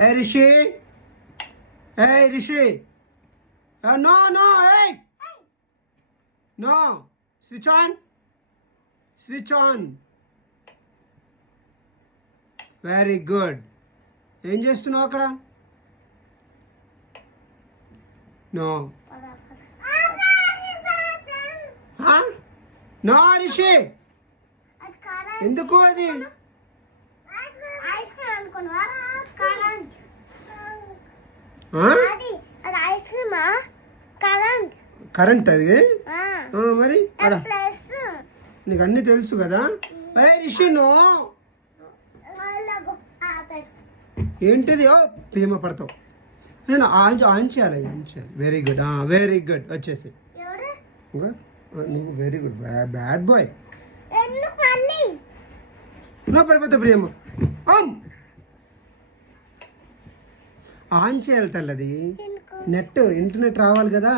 Hey Rishi. Hey Rishi. No, hey. No. Switch on. Switch on. Very good. ఏం చేస్తున్నావు అక్కడ? No. No Rishi. ఎందుకు అది? Current అది మరి నీకు అన్ని తెలుసు కదా. రిషి నో ఏంటిది? ప్రేమ పడతావు. నేను ఆన్ చేయాలి. Very good, very good. వచ్చేసి నువ్వు వెరీ గుడ్, బ్యాడ్ బాయ్. నా పడిపోతావు ప్రేమ. ఆన్ చేయాలి తల్లది. నెట్ ఇంటర్నెట్ రావాలి కదా.